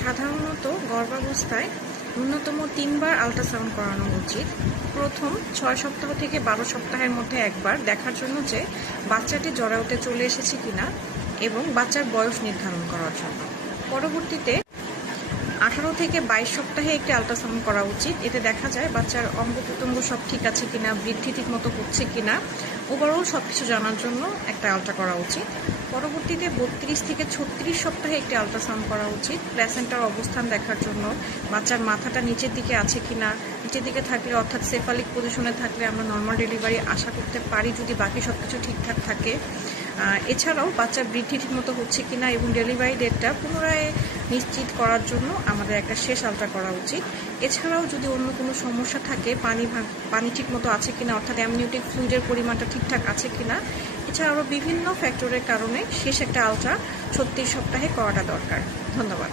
সাধারণত গর্ভাবস্থায় ন্যূনতম 3 বার আল্ট্রাসাউন্ড করানো উচিত। প্রথম 6 সপ্তাহ থেকে 12 সপ্তাহের মধ্যে একবার, দেখার জন্য যে বাচ্চাটি জরায়ুতে চলে এসেছে কিনা এবং বাচ্চার বয়স নির্ধারণ করার জন্য। পরবর্তীতে 18 থেকে 22 সপ্তাহে একটি আল্ট্রাসাউন্ড করা উচিত। এতে দেখা যায় বাচ্চার অঙ্গ প্রত্যঙ্গ সব ঠিক আছে কিনা, বৃদ্ধি ঠিক মতো হচ্ছে কিনা, ওভারঅল সব কিছু জানার জন্য একটা আলট্রা করা উচিত। পরবর্তীতে 32 থেকে 36 সপ্তাহে একটি আল্ট্রাসাউন্ড করা উচিত, প্ল্যাসেন্টার অবস্থান দেখার জন্য। বাচ্চার মাথাটা নিচের দিকে আছে কিনা, নিচের দিকে থাকলে অর্থাৎ সেফালিক পজিশনে থাকলে আমরা নর্মাল ডেলিভারি আশা করতে পারি যদি বাকি সব কিছু ঠিকঠাক থাকে। এছাড়াও বাচ্চার বৃদ্ধি ঠিকমতো হচ্ছে কিনা এবং ডেলিভারি ডেটটা পুনরায় নিশ্চিত করার জন্য আমাদের একটা শেষ আলট্রা করা উচিত। এছাড়াও যদি অন্য কোনো সমস্যা থাকে, পানি ঠিকমতো আছে কিনা, অর্থাৎ অ্যামনিওটিক ফ্লুইডের পরিমাণটা ঠিকঠাক আছে কিনা, এছাড়াও বিভিন্ন ফ্যাক্টরের কারণে শেষ একটা আলট্রা 36 সপ্তাহে করাটা দরকার। ধন্যবাদ।